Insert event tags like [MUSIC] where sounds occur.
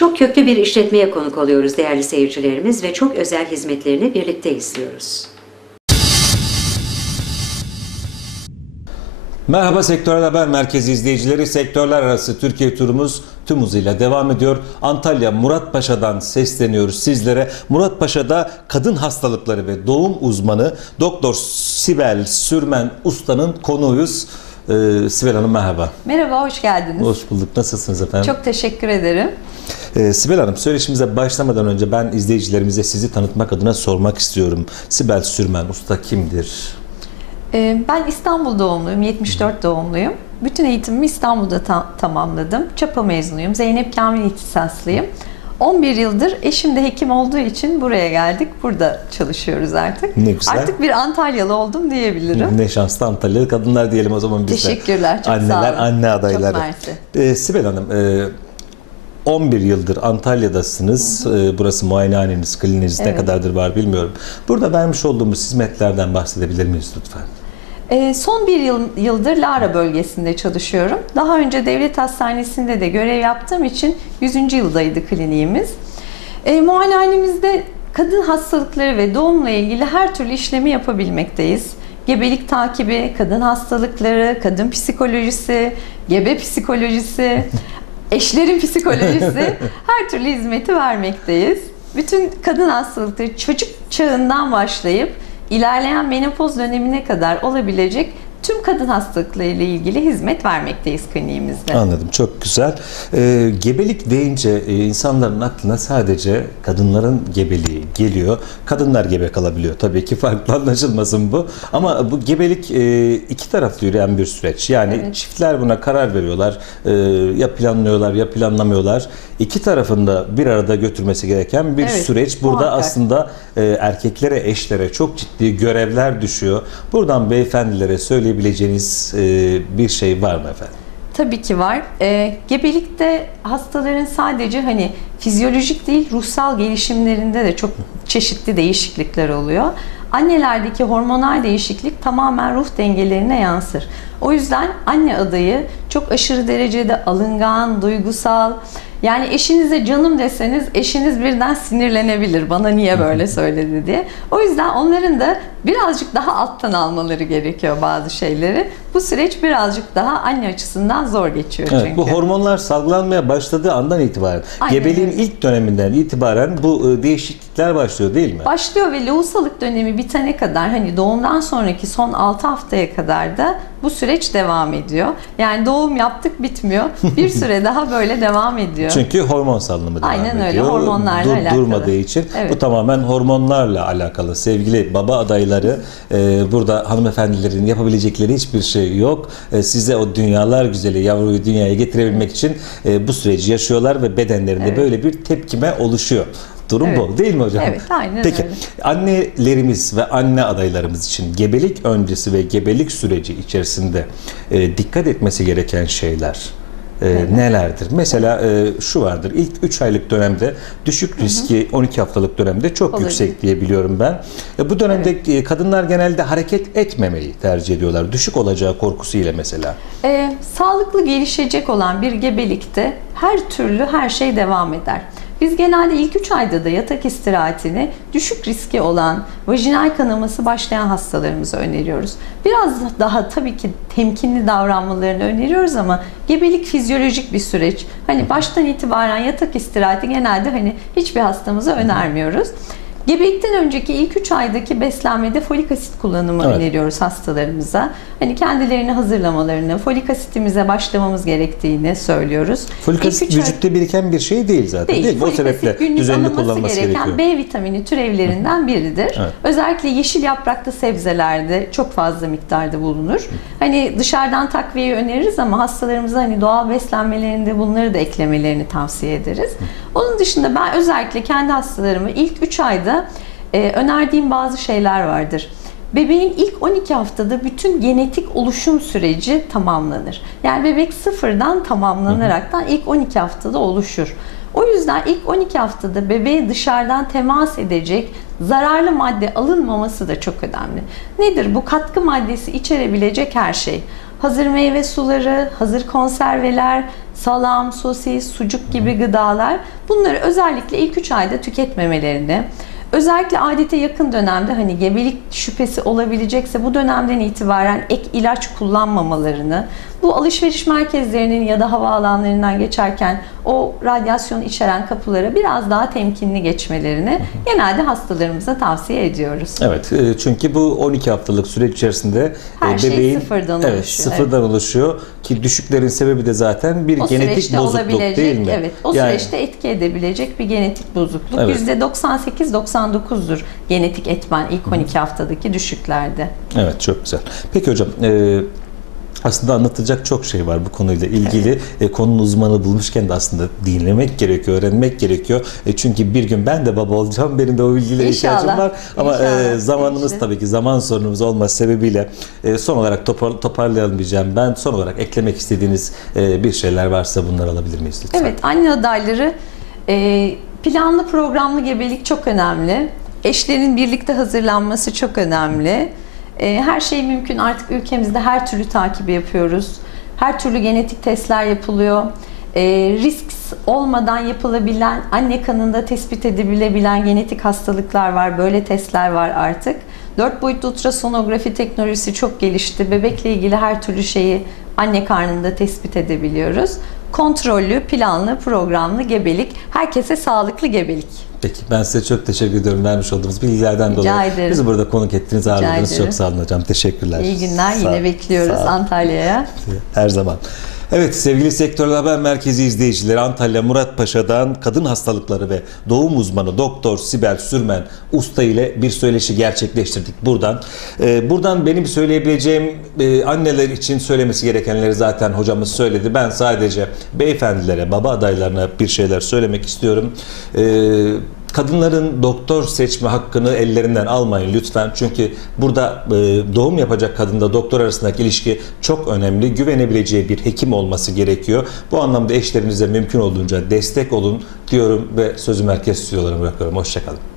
Çok köklü bir işletmeye konuk oluyoruz değerli seyircilerimiz ve çok özel hizmetlerini birlikte izliyoruz. Merhaba Sektörel Haber Merkezi izleyicileri. Sektörler arası Türkiye turumuz tüm hızıyla devam ediyor. Antalya Muratpaşa'dan sesleniyoruz sizlere. Muratpaşa'da kadın hastalıkları ve doğum uzmanı Doktor Sibel Sürmen Usta'nın konuğuyuz. Ee, Sibel Hanım merhaba. Merhaba, hoş geldiniz. Hoş bulduk. Nasılsınız efendim? Çok teşekkür ederim. Ee, Sibel Hanım söyleşimize başlamadan önce ben izleyicilerimize sizi tanıtmak adına sormak istiyorum. Sibel Sürmen Usta kimdir? Ee, Ben İstanbul doğumluyum, 74 doğumluyum. Bütün eğitimimi İstanbul'da ta- tamamladım. Çapa mezunuyum, Zeynep Kamil ihtisaslıyım. 11 yıldır eşim de hekim olduğu için buraya geldik. Burada çalışıyoruz artık. Ne güzel. Artık bir Antalyalı oldum diyebilirim. Ne şanslı Antalyalı kadınlar diyelim o zaman biz. Teşekkürler, çok Anneler, sağ olun. anne adayları. Çok mersi. Ee, Sibel Hanım, e, 11 yıldır Antalya'dasınız. Ee, burası muayenehaneniz, kliniğiniz ne Evet. kadardır var bilmiyorum. Burada vermiş olduğumuz hizmetlerden bahsedebilir miyiz lütfen? Ee, Son bir yıl, yıldır Lara bölgesinde çalışıyorum. Daha önce devlet hastanesinde de görev yaptığım için 100. yıldaydı kliniğimiz. E, muayenehanemizde kadın hastalıkları ve doğumla ilgili her türlü işlemi yapabilmekteyiz. Gebelik takibi, kadın hastalıkları, kadın psikolojisi, gebe psikolojisi, [LAUGHS] eşlerin psikolojisi her türlü hizmeti vermekteyiz. Bütün kadın hastalıkları çocuk çağından başlayıp ilerleyen menopoz dönemine kadar olabilecek tüm kadın hastalıkları ile ilgili hizmet vermekteyiz kliniğimizde. Anladım, çok güzel. Ee, gebelik deyince e, insanların aklına sadece kadınların gebeliği geliyor. Kadınlar gebe kalabiliyor tabii ki farklı [LAUGHS] anlaşılmasın bu. Ama bu gebelik e, iki taraflı yürüyen bir süreç. Yani Evet. çiftler buna karar veriyorlar. E, ya planlıyorlar ya planlamıyorlar. İki tarafında bir arada götürmesi gereken bir Evet, süreç. Burada muhakkak. aslında e, erkeklere, eşlere çok ciddi görevler düşüyor. Buradan beyefendilere söyleyebileceğiniz e, bir şey var mı efendim? Tabii ki var. Ee, gebelikte hastaların sadece hani fizyolojik değil ruhsal gelişimlerinde de çok çeşitli değişiklikler oluyor. Annelerdeki hormonal değişiklik tamamen ruh dengelerine yansır. O yüzden anne adayı çok aşırı derecede alıngan, duygusal. Yani eşinize canım deseniz eşiniz birden sinirlenebilir bana niye böyle söyledi diye. O yüzden onların da birazcık daha alttan almaları gerekiyor bazı şeyleri. Bu süreç birazcık daha anne açısından zor geçiyor Evet, çünkü. bu hormonlar salgılanmaya başladığı andan itibaren, Aynen gebeliğin ilk döneminden itibaren bu e, değişiklikler başlıyor değil mi? Başlıyor ve lohusalık dönemi bitene kadar hani doğumdan sonraki son 6 haftaya kadar da bu süreç devam ediyor. Yani doğum yaptık bitmiyor. Bir [LAUGHS] süre daha böyle devam ediyor. Çünkü hormon salınımı devam Aynen öyle, ediyor. hormonlarla alakalı. Durmadığı için Evet. bu tamamen hormonlarla alakalı. Sevgili baba adayları e, burada hanımefendilerin yapabilecekleri hiçbir şey yok. E, size o dünyalar güzeli yavruyu dünyaya getirebilmek için e, bu süreci yaşıyorlar ve bedenlerinde Evet. böyle bir tepkime oluşuyor. Durum Evet. bu değil mi hocam? Evet, aynen Peki öyle. annelerimiz ve anne adaylarımız için gebelik öncesi ve gebelik süreci içerisinde e, dikkat etmesi gereken şeyler e, nelerdir? Mesela e, şu vardır. İlk 3 aylık dönemde düşük riski 12 haftalık dönemde çok Olabilir. yüksek diye biliyorum ben. E, bu dönemde e, kadınlar genelde hareket etmemeyi tercih ediyorlar. Düşük olacağı korkusuyla mesela. Ee, sağlıklı gelişecek olan bir gebelikte her türlü her şey devam eder. Biz genelde ilk 3 ayda da yatak istirahatini düşük riski olan vajinal kanaması başlayan hastalarımıza öneriyoruz. Biraz daha tabii ki temkinli davranmalarını öneriyoruz ama gebelik fizyolojik bir süreç. Hani baştan itibaren yatak istirahati genelde hani hiçbir hastamıza önermiyoruz. Gebelikten önceki ilk 3 aydaki beslenmede folik asit kullanımı Evet. öneriyoruz hastalarımıza. Hani kendilerini hazırlamalarını, folik asitimize başlamamız gerektiğini söylüyoruz. Folik asit üç ay- vücutta biriken bir şey değil zaten değil, mi? O sebeple düzenli kullanılması gereken gerekiyor. B vitamini türevlerinden biridir. Evet. Özellikle yeşil yapraklı sebzelerde çok fazla miktarda bulunur. Hani dışarıdan takviyeyi öneririz ama hastalarımıza hani doğal beslenmelerinde bunları da eklemelerini tavsiye ederiz. Onun dışında ben özellikle kendi hastalarıma ilk 3 ayda e, önerdiğim bazı şeyler vardır. Bebeğin ilk 12 haftada bütün genetik oluşum süreci tamamlanır. Yani bebek sıfırdan tamamlanaraktan ilk 12 haftada oluşur. O yüzden ilk 12 haftada bebeğe dışarıdan temas edecek zararlı madde alınmaması da çok önemli. Nedir bu? Katkı maddesi içerebilecek her şey. hazır meyve suları, hazır konserveler, salam, sosis, sucuk gibi gıdalar bunları özellikle ilk 3 ayda tüketmemelerini, özellikle adete yakın dönemde hani gebelik şüphesi olabilecekse bu dönemden itibaren ek ilaç kullanmamalarını, bu alışveriş merkezlerinin ya da havaalanlarından geçerken o radyasyon içeren kapılara biraz daha temkinli geçmelerini genelde hastalarımıza tavsiye ediyoruz. Evet e, çünkü bu 12 haftalık süreç içerisinde Her e, şey bebeğin sıfırdan evet, oluşuyor, sıfırdan oluşuyor ki düşüklerin sebebi de zaten bir O genetik bozukluk değil mi? evet. O Yani- süreçte etki edebilecek bir genetik bozukluk. Evet. %98-99'dur genetik etmen ilk 12 haftadaki düşüklerde. Evet çok güzel. Peki hocam e, aslında anlatacak çok şey var bu konuyla ilgili. E, konunun uzmanı bulmuşken de aslında dinlemek gerekiyor, öğrenmek gerekiyor. E, çünkü bir gün ben de baba olacağım. Benim de o bilgilere İnşallah. ihtiyacım var. Ama e, İnşallah. zamanımız Değişti. tabii ki zaman sorunumuz olması sebebiyle e, son olarak topar, toparlayalım diyeceğim. Ben son olarak eklemek istediğiniz e, bir şeyler varsa bunları alabilir miyiz lütfen? Evet, anne adayları e, planlı programlı gebelik çok önemli. Eşlerin birlikte hazırlanması çok önemli. E, Her şey mümkün. Artık ülkemizde her türlü takibi yapıyoruz. Her türlü genetik testler yapılıyor. E, risk olmadan yapılabilen, anne kanında tespit edilebilen genetik hastalıklar var. Böyle testler var artık. 4 boyutlu ultrasonografi teknolojisi çok gelişti. Bebekle ilgili her türlü şeyi anne karnında tespit edebiliyoruz. Kontrollü, planlı, programlı gebelik. Herkese sağlıklı gebelik. Peki ben size çok teşekkür ediyorum vermiş olduğunuz bilgilerden Rica dolayı. ederim. Bizi burada konuk ettiniz, ağırladınız. Çok sağ olun hocam. Teşekkürler. İyi günler. Sağ- Yine bekliyoruz Antalya'ya. Her zaman. Evet sevgili Sektörel Haber Merkezi izleyicileri Antalya Muratpaşa'dan kadın hastalıkları ve doğum uzmanı Doktor Sibel Sürmen Usta ile bir söyleşi gerçekleştirdik buradan. Ee, buradan benim söyleyebileceğim e, anneler için söylemesi gerekenleri zaten hocamız söyledi. Ben sadece beyefendilere, baba adaylarına bir şeyler söylemek istiyorum. Ee, Kadınların doktor seçme hakkını ellerinden almayın lütfen. Çünkü burada e, doğum yapacak kadınla doktor arasındaki ilişki çok önemli. Güvenebileceği bir hekim olması gerekiyor. Bu anlamda eşlerinize mümkün olduğunca destek olun diyorum ve sözü merkez stüdyolarına bırakıyorum. Hoşçakalın.